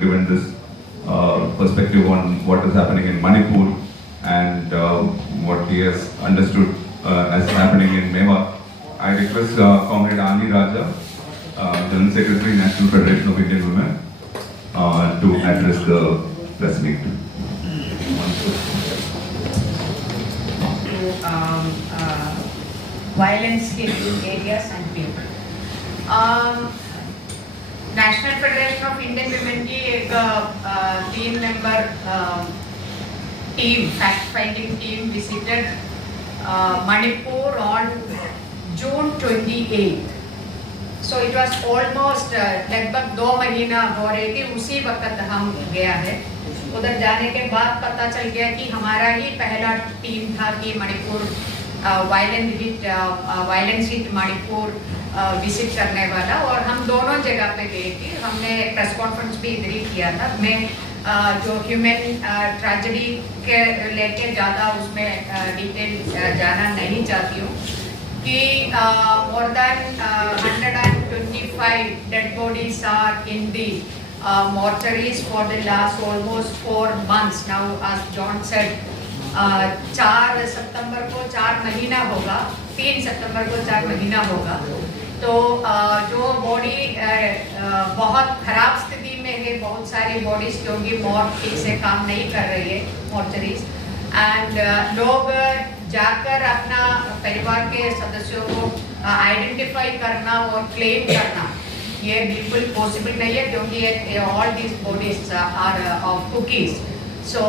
given this perspective on what is happening in Manipur and what he has understood as happening in Mewar. I request Comrade Ani Raja, General Secretary, National Federation of Indian Women, to address the press meet. Violence in areas and people. National Federation of Indian Women की एक 3-member team, fact-finding team visited Manipur on June 28th. So it was almost लगभग 2 महीना हो रही थी, उसी वक्त हम गया है. उधर जाने के बाद पता चल गया कि हमारा ही पहला टीम था कि Manipur violence hit Manipur visit करने वाला, और हम दोनों जगह पे गए थे. हमने प्रेस कॉन्फ्रेंस भी इधर ही किया था. मैं जो ह्यूमन ट्रेजेडी के लेके ज़्यादा उसमें डिटेल जाना नहीं चाहती हूँ कि more than 125 dead bodies are in the mortuaries for the last almost 4 months now. As John said, 4 सितंबर को 4 महीना होगा, 3 सितंबर को 4 महीना होगा. तो जो बॉडी बहुत खराब स्थिति में है, बहुत सारी बॉडीज क्योंकि मॉर्ग ठीक से काम नहीं कर रही है मॉर्चरीज, एंड लोग जाकर अपना परिवार के सदस्यों को आइडेंटिफाई करना और क्लेम करना ये बिल्कुल पॉसिबल नहीं है क्योंकि all these bodies are of Kukis. So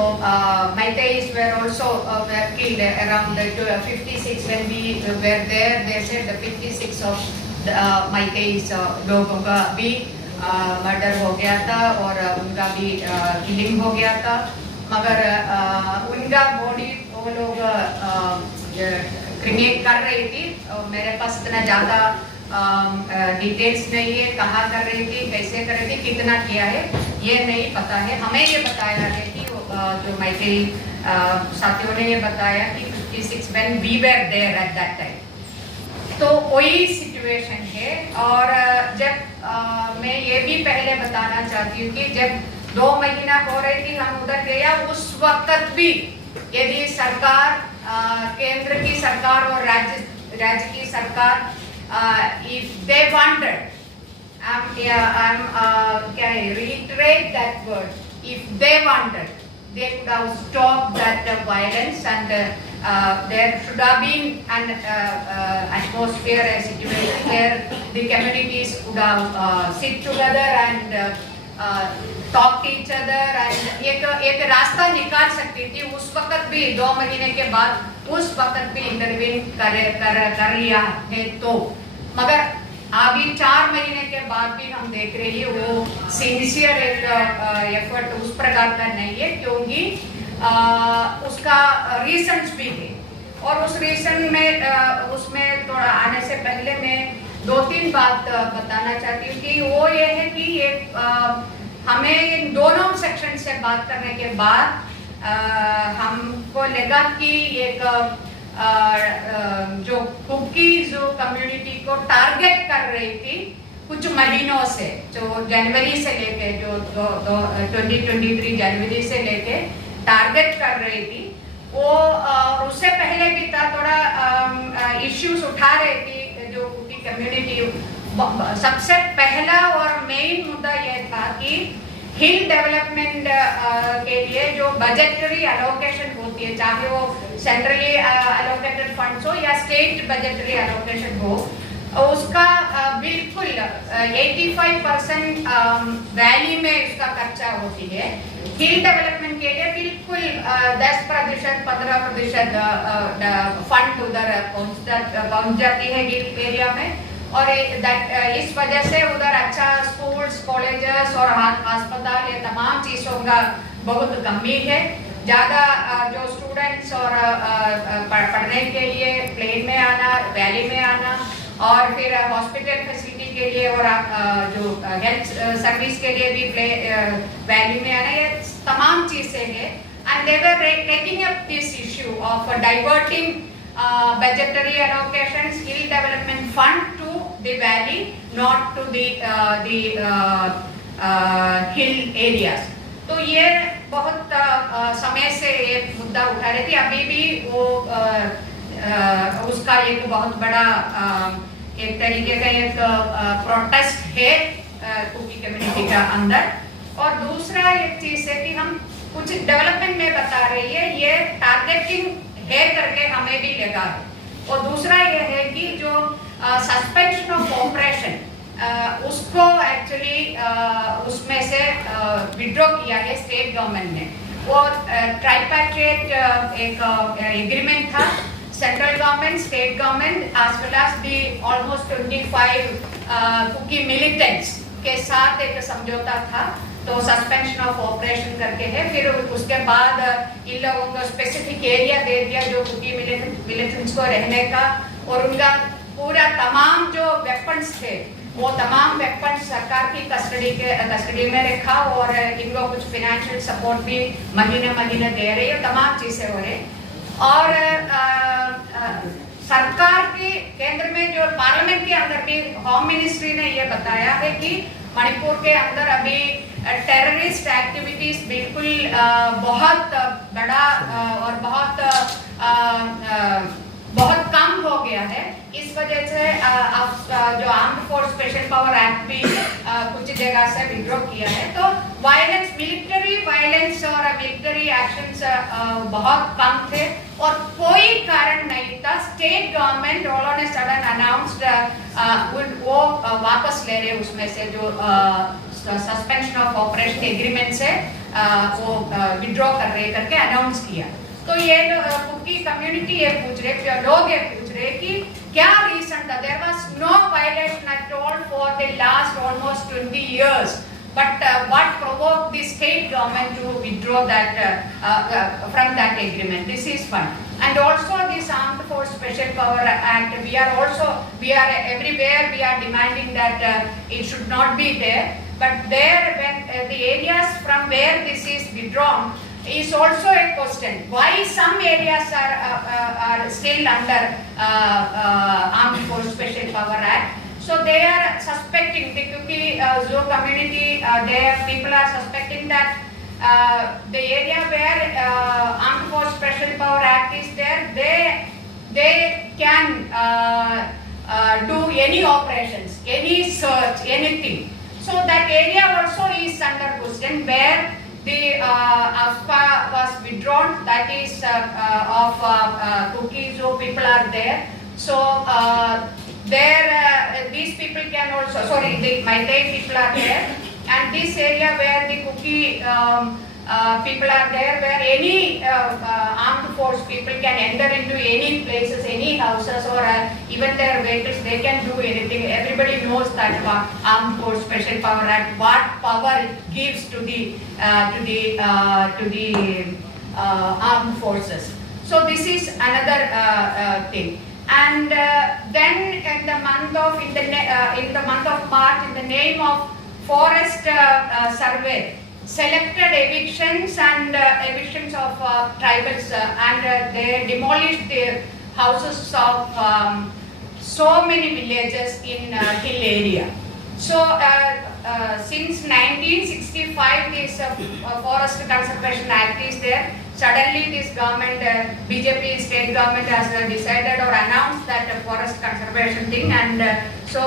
Meiteis were also were killed around 56 when we were there. They said the 56 of Meiteis लोगों का भी मर्डर हो गया था और उनका भी किलिंग हो गया था, मगर उनका बॉडी वो लोग क्रिमेट कर रही थी. मेरे पास इतना ज़्यादा डिटेल्स नहीं है, कहाँ कर रही थी, कैसे कर रही थी, कितना किया है ये नहीं पता है. हमें ये बताया है कि जो मैथिली साथियों ने ये बताया कि 56 when we were there at that time. तो वही सिचुएशन है. और जब मैं ये भी पहले बताना चाहती हूँ कि जब 2 महीना हो रही थी हम उधर गया, उस वक्त भी यदि सरकार, केंद्र की सरकार और राज्य की सरकार, if they wanted, reiterate that word, if they wanted, they could have stopped that violence, and there should have been an atmosphere, a situation where the communities could have sit together and talk to each other, and एक रास्ता निकाल सकती थी. उस वक्त भी 2 महीने के बाद उस वक्त भी इंटरवीन कर लिया है. तो मगर अभी 4 महीने के बाद भी हम देख रहे हैं वो सिंसियर एक एफर्ट उस प्रकार का नहीं है क्योंकि उसका रीजंस भी है. और उस रीजन में उसमें थोड़ा आने से पहले मैं 2-3 बात बताना चाहती हूँ कि वो ये है कि हमें इन दोनों सेक्शन से बात करने के बाद हमको लगा कि एक जो कुकी जो कम्युनिटी को टारगेट कर रही थी कुछ महीनों से, जो जनवरी से लेके जो 2023 जनवरी से लेके टारगेट कर रही थी, वो उससे पहले भी था थोड़ा इश्यूज उठा रही थी जो कुकी कम्युनिटी. सबसे पहला और मेन मुद्दा यह था कि हिल डेवलपमेंट के लिए जो बजटरी एलोकेशन होती है, चाहे वो सेंट्रली एलोकेटेड फंड्स हो या स्टेट बजटरी एलोकेशन हो, उसका बिल्कुल 85% वैली में उसका खर्चा होती है. हिल डेवलपमेंट के लिए बिल्कुल 10% 15% फंड उधर पहुंच जाती है हिल एरिया में. और इस वजह से उधर अच्छा स्कूल्स, कॉलेजेस और अस्पताल, ये तमाम चीज़ों का बहुत कमी है. ज़्यादा जो स्टूडेंट्स और पढ़ने के लिए प्लेन में आना, वैली में आना, और फिर हॉस्पिटल फैसिलिटी के लिए और जो हेल्थ सर्विस के लिए भी वैली में आना, ये तमाम चीज़ें हैं. And they were taking up this issue of diverting budgetary allocations, hill development fund to the valley, not to the hill areas. तो ये बहुत समय से एक मुद्दा उठा रही थी। अभी भी वो उसका एक बहुत बड़ा एक तरीके का एक प्रोटेस्ट है कुकी कम्युनिटी का अंदर। और दूसरा एक चीज है कि हम कुछ डेवलपमेंट में बता रही है, ये टारगेटिंग है करके हमें भी लगा है। और दूसरा ये है कि जो सस्पेंशन ऑफ ऑपरेशन उसको एक्चुअली उसमें से विड्रॉ किया है स्टेट गवर्नमेंट ने। वो ट्राइपैट्रिएट एक एग्रीमेंट था, central government, state government as well as the almost 25 Kuki militants के साथ एक समझौता था। तो सस्पेंशन ऑफ ऑपरेशन करके है। फिर उसके बाद इन लोगों को स्पेसिफिक एरिया दे दिया जो कुकी मिलिटेंट्स को रहने का, और उनका पूरा तमाम जो वेपन्स थे वो तमाम वेपन्स सरकार की कस्टडी में रखा, और इनको कुछ फाइनेंशियल सपोर्ट भी महीने दे रही है, तमाम चीजें हो रही। और सरकार की केंद्र में जो पार्लियामेंट के अंदर भी होम मिनिस्ट्री ने ये बताया है कि मणिपुर के अंदर अभी टेररिस्ट एक्टिविटीज बिल्कुल बहुत बड़ा और बहुत कम हो गया है। इस वजह से जो armed force special power act भी कुछ जगह से विड्रॉ किया है। तो वायलेंस, मिलिट्री वायलेंस और मिलिट्री एक्शंस बहुत कम थे और कोई कारण नहीं था। State government all on a sudden announced वो वापस ले रहे उसमें से जो सस्पेंशन ऑफ ऑपरेशन एग्रीमेंट से वो विड्रॉ कर रहे करके अनाउंस किया। तो ये कुकी कम्युनिटी ये पूछ रहे कि क्या रीजन था? There was no violation at all for the last almost 20 years, but what provoked the state government to withdraw that from that agreement? This is one. And also this Armed Force Special Power Act, we are everywhere we are demanding that it should not be there. But there, when the areas from where this is withdrawn is also a question. Why some areas are still under Armed Force Special Power Act? So they are suspecting the Kuki Zoo community. Their people are suspecting that the area where Armed Force Special Power Act is there, they can do any operations, any search, anything. So that area also is under question where the AFPA was withdrawn. That is of Kuki Zoo people are there. So there these people can also, sorry, the Meitei people are there, and this area where the Kuki people are there, where any armed force people can enter into any places, any houses, or even their vehicles, they can do anything. Everybody knows that Armed Force Special Power Act, what power it gives to the armed forces. So this is another thing. And then in the month of March, in the name of forest survey, selected evictions of tribals, and they demolished the houses of so many villages in hill area. So since 1965 this Forest Conservation Act is there. Suddenly this government, BJP state government has decided or announced that forest conservation thing, and so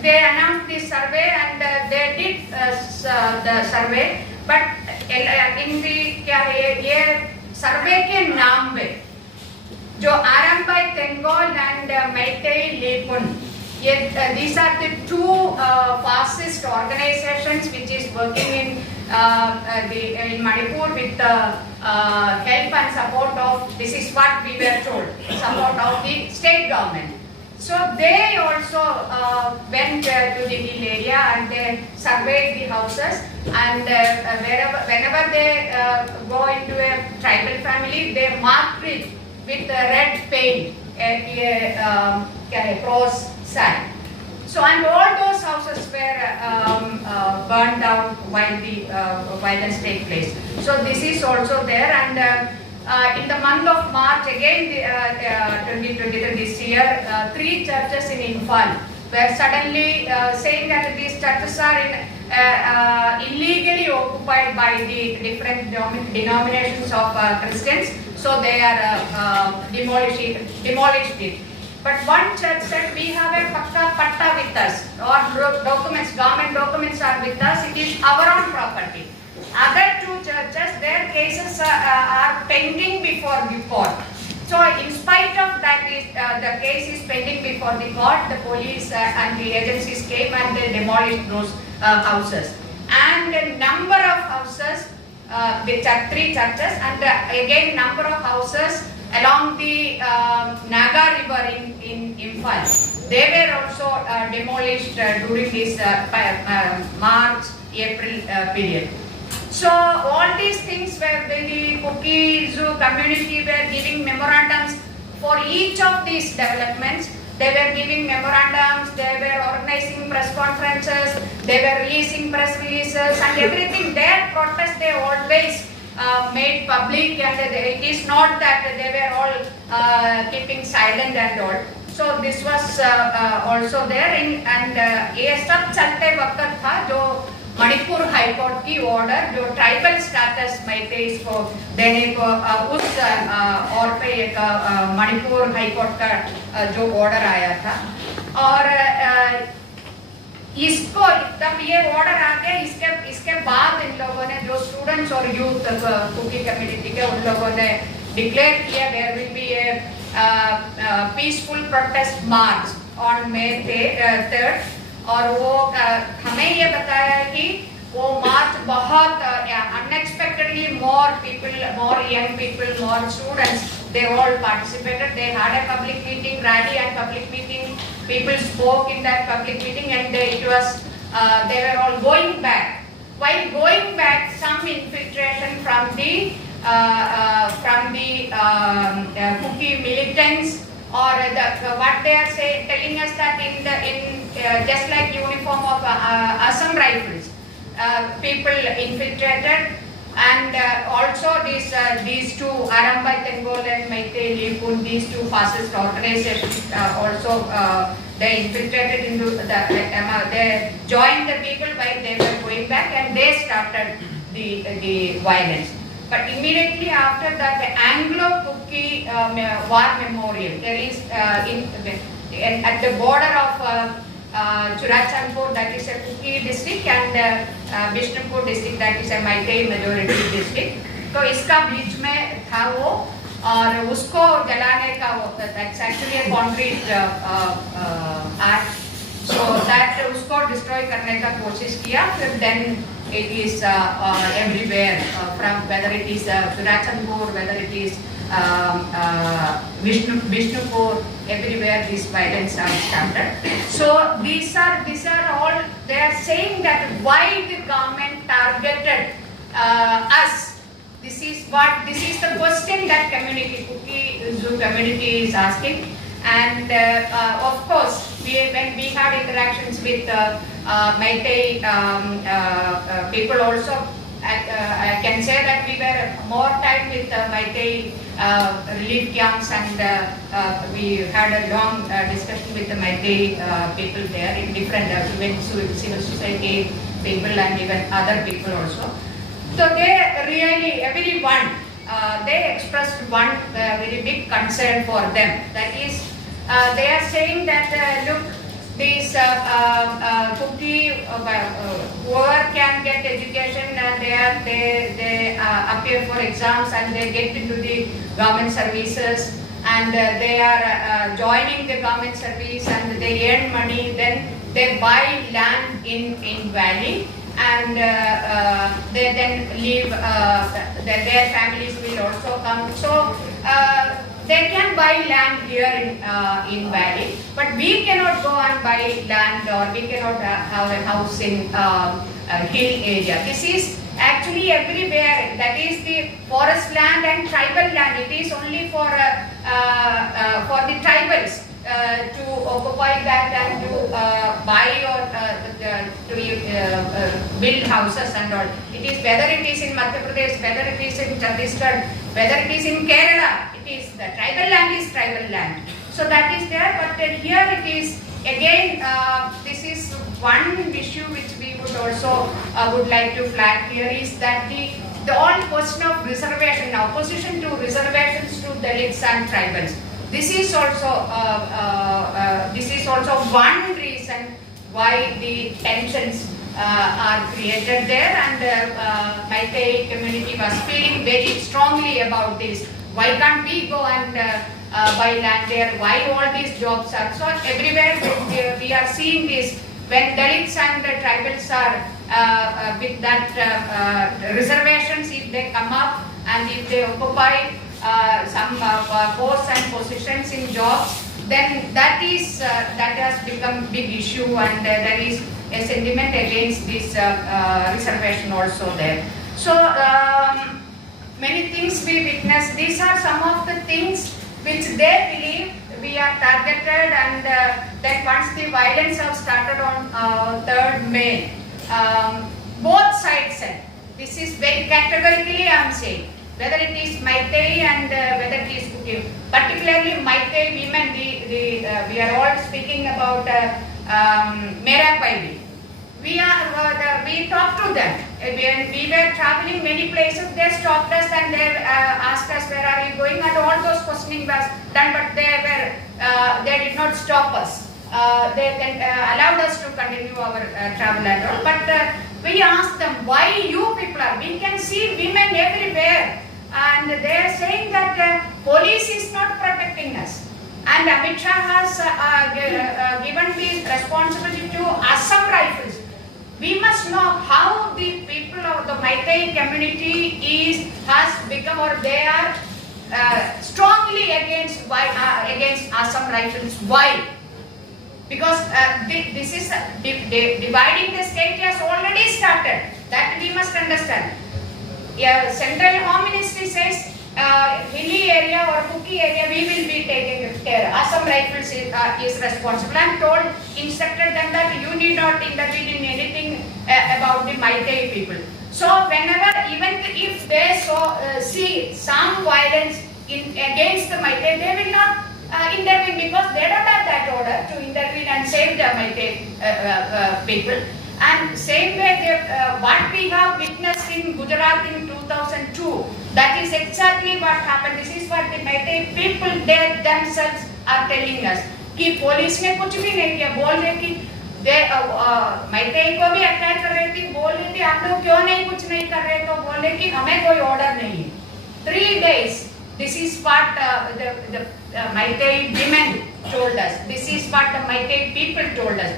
they announced this survey, and they did the survey, but in the क्या है ये survey के नाम पे जो आरंभाई तेंगोल and Meitei Lepun, these are the two fascist organizations which is working in Manipur with the help and support of, this is what we were told, support of the state government. So they also went to the hill area and they surveyed the houses, and whenever they go into a tribal family, they marked it with red paint, cross sign. So and all those houses were burned down while the violence take place. So this is also there, and in the month of March again, 2023 this year, 3 churches in Imphal were suddenly saying that these churches are illegally occupied by the different denominations of Christians. So they are demolished it. But one church said, we have a patta with us, or documents, government documents are with us, it is our own property. Other two churches, their cases are pending before the court. So in spite of that, the case is pending before the court, the police and the agencies came and they demolished those houses. And a number of houses, which are 3 churches, and again number of houses along the Naga River in Imphal. They were also demolished during this March-April period. So all these things were the Kuki Zoo community were giving memorandums for each of these developments. They were giving memorandums, they were organizing press conferences, they were releasing press releases and everything. Their protest they always made public, and it is not that they were all keeping silent and all. So this was also there and ये सब चलते वक्त था जो Manipur high court की order जो tribal status मैतेईस को देने को उस और पे एक मणिपुर हाई कोर्ट का जो ऑर्डर आया था और इसको तब ये ऑर्डर आ गया इसके बाद इन लोगों ने जो स्टूडेंट्स और यूथ कुकी कम्युनिटी के उन लोगों ने डिक्लेयर किया there will be a peaceful protest march on May 3rd और वो हमें ये बताया कि वो मार्च बहुत unexpectedly more people, more young people, more students, they all participated. They had a public meeting, rally and public meeting. People spoke in that public meeting and it was they were all going back. While going back, some infiltration from the Kuki militants or what they are telling us that in just like uniform of Assam rifles, people infiltrated, and also these two Aramba Tengol and Meitei Lipun, these two fascist organizations also they infiltrated into they joined the people while they were going back and they started the violence. But immediately after that, the Anglo-Kuki War Memorial, there is at the border of Churachandpur, that is a Kuki district, and Bishnupur district, that is a Meitei majority district. तो इसका बीच में था वो और उसको जलाने का वो that's actually a concrete act. So that उसको destroy करने का कोशिश किया फिर then it is everywhere from whether it is Churachandpur, whether it is Bishnupur, everywhere this violence are started. So these are all they are saying that why the government targeted us. This is the question that community Kuki Zoo community is asking, and of course when we had interactions with Meitei people also. I can say that we were more time with Meitei relief camps and we had a long discussion with the Meitei people there in different civil society people and even other people also. So they really, everyone, they expressed one very big concern for them. That is, they are saying that look, these Kuki, whoever can get education, they appear for exams and they get into the government services and they are joining the government service and they earn money, then they buy land in valley and they then leave, their families will also come. So they can buy land here in valley, but we cannot go and buy land or we cannot have a house in hill area. This is actually everywhere. That is the forest land and tribal land. It is only for the tribals to occupy that and to buy or to build houses and all. It is whether it is in Madhya Pradesh, whether it is in Chhattisgarh, whether it is in Kerala. The tribal land is tribal land. So that is there, but here it is again, this is one issue which we would like to flag here is that the all question of reservation, opposition to reservations to Dalits and tribals. This is also one reason why the tensions are created there, and Meitei community was feeling very strongly about this. Why can't we go and buy land there? Why all these jobs are? So everywhere we are seeing this. When Dalits and tribals are with that reservations, if they come up and if they occupy some posts and positions in jobs, then that has become big issue, and there is a sentiment against this reservation also there. So many things we witness. These are some of the things which they believe we are targeted, and then once the violence have started on 3rd May, both sides said, this is very categorically I am saying, whether it is Meitei and whether it is Kuki, particularly Meitei women, we are all speaking about nfiw. We talked to them. When we were traveling many places, they stopped us and they asked us, where are you going? And all those questioning was done, but they did not stop us. They allowed us to continue our travel and all. But we asked them, why you people are? We can see women everywhere. And they are saying that police is not protecting us. And Amit Shah has given the responsibility to Assam Rifles. We must know how the people of the Meitei community has become, or they are strongly against Assam Rifles. Why? Because this is dividing the state has already started. That we must understand. Central Home Ministry says hilly area or Kuki area we will be taking care. Assam Rifles is responsible. I am told, instructed them that you need not intervene in anything about the Meitei people. So whenever, even if they see some violence against the Meitei, they will not intervene, because they don't have that order to intervene and save the Meitei people. And same way, what we have witnessed in Gujarat in 2002, that is exactly what happened. This is what the Meitei people themselves are telling us. कि police ने कुछ भी नहीं किया, बोल रहे कि Meitei को भी अटैक कर रही थी, बोल रही थी आप लोग क्यों नहीं कुछ नहीं कर रहे, तो बोल रहे कि हमें कोई ऑर्डर नहीं है. 3 days. This is what the Meitei women told us. This is what the Meitei people told us.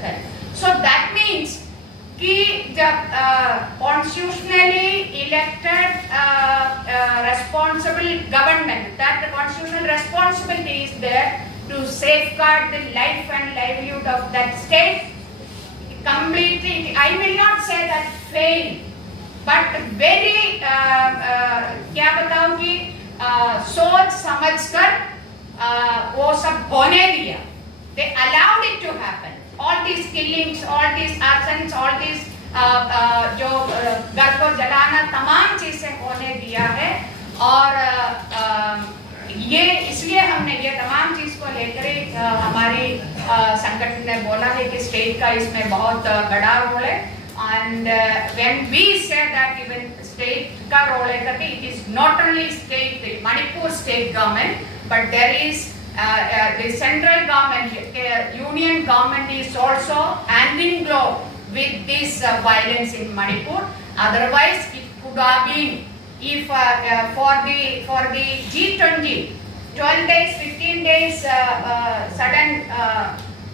So that means कि the constitutionally elected responsible government, that the constitutional responsibility is there to safeguard the life and livelihood of that state completely. I will not say that failed, but very क्या बताऊं कि सोच समझकर वो सब होने दिया. They allowed it to happen. All these killings, all these actions, all these जो घर को जलाना, तमाम चीजें होने दिया है. और ये इसलिए हमने ये तमाम चीज को लेकर हमारी संगठन ने बोला है कि स्टेट का इसमें बहुत बड़ा रोल है. And when we say that even state का रोल है करके, it is not only state, the Manipur state government, but there is the central government, union government is also hand in glove with this violence in Manipur. Otherwise, it could have been, if for the G20, 12 days, 15 days sudden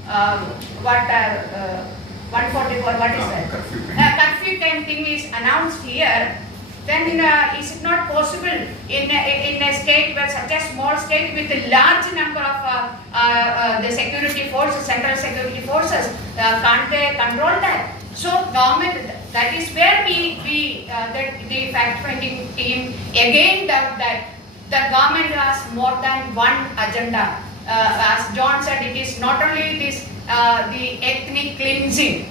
144, what is that? Curfew time thing is announced here. Then is it not possible in a state where such a small state with a large number of the security forces, central security forces, can't they control that? So government, that is where the fact-finding team again doubt that the government has more than one agenda. As John said, it is not only this the ethnic cleansing.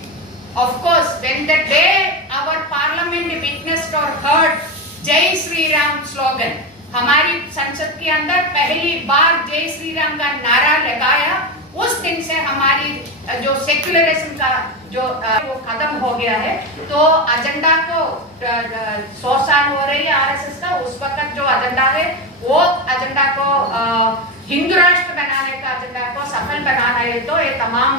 Of course, when the day our parliament witnessed or heard जय Shri Ram slogan, हमारी संसद के अंदर पहली बार जय श्री राम का नारा लगाया, उस दिन से हमारी जो सेक्युलरिज्म का जो वो खत्म हो गया है, तो एजेंडा को 100 साल हो रही है आरएसएस का, उस वक्त जो एजेंडा है वो एजेंडा को हिंदू राष्ट्र बनाने का एजेंडा को सफल बनाना है, तो ये तमाम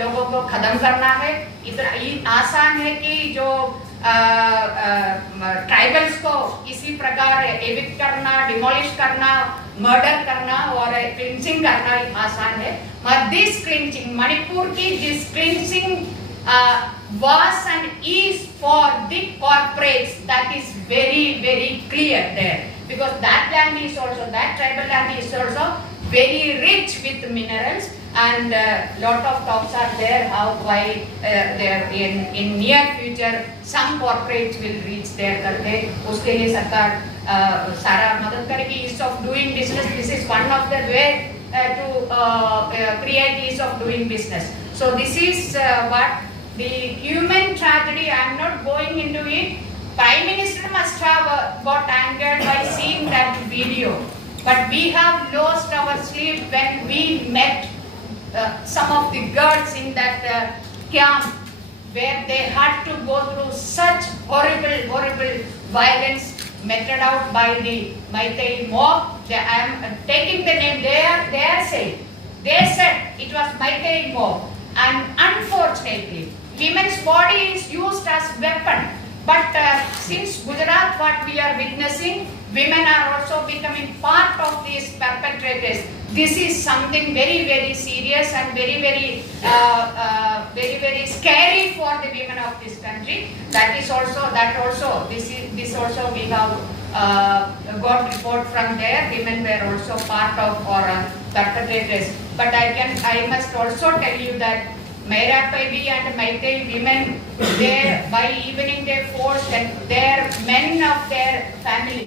लोगों को खत्म करना है। इतना आसान है कि जो ट्राइबल्स को इसी प्रकार एविक्ट करना, डिमोलिश करना, मर्डर करना और क्लिंचिंग करना आसान है। मगर दिस क्लिंचिंग, मणिपुर की this clinching was and is for the corporates. That is very, very clear there, because that land is also, that tribal land is also very rich with minerals, and lot of talks are there how why there in near future some corporates will reach there करके उसके लिए सरकार सारा मदद करेगी। ease of doing business, this is one of the way to create ease of doing business. So this is what the human tragedy. I am not going into it. Prime Minister must have got angered by seeing that video, but we have lost our sleep when we met some of the girls in that camp, where they had to go through such horrible violence meted out by the Maitai mob. I am taking the name. They are saying, they said it was Maitai mob, and unfortunately women's body is used as weapon. But since Gujarat, what we are witnessing, women are also becoming part of these perpetrators. This is something very, very serious and very, very scary for the women of this country. This also we have got report from there. Women were also part of or perpetrators. But I must also tell you that Mairapaidi and Maitai women, they by evening they forced their men of their family.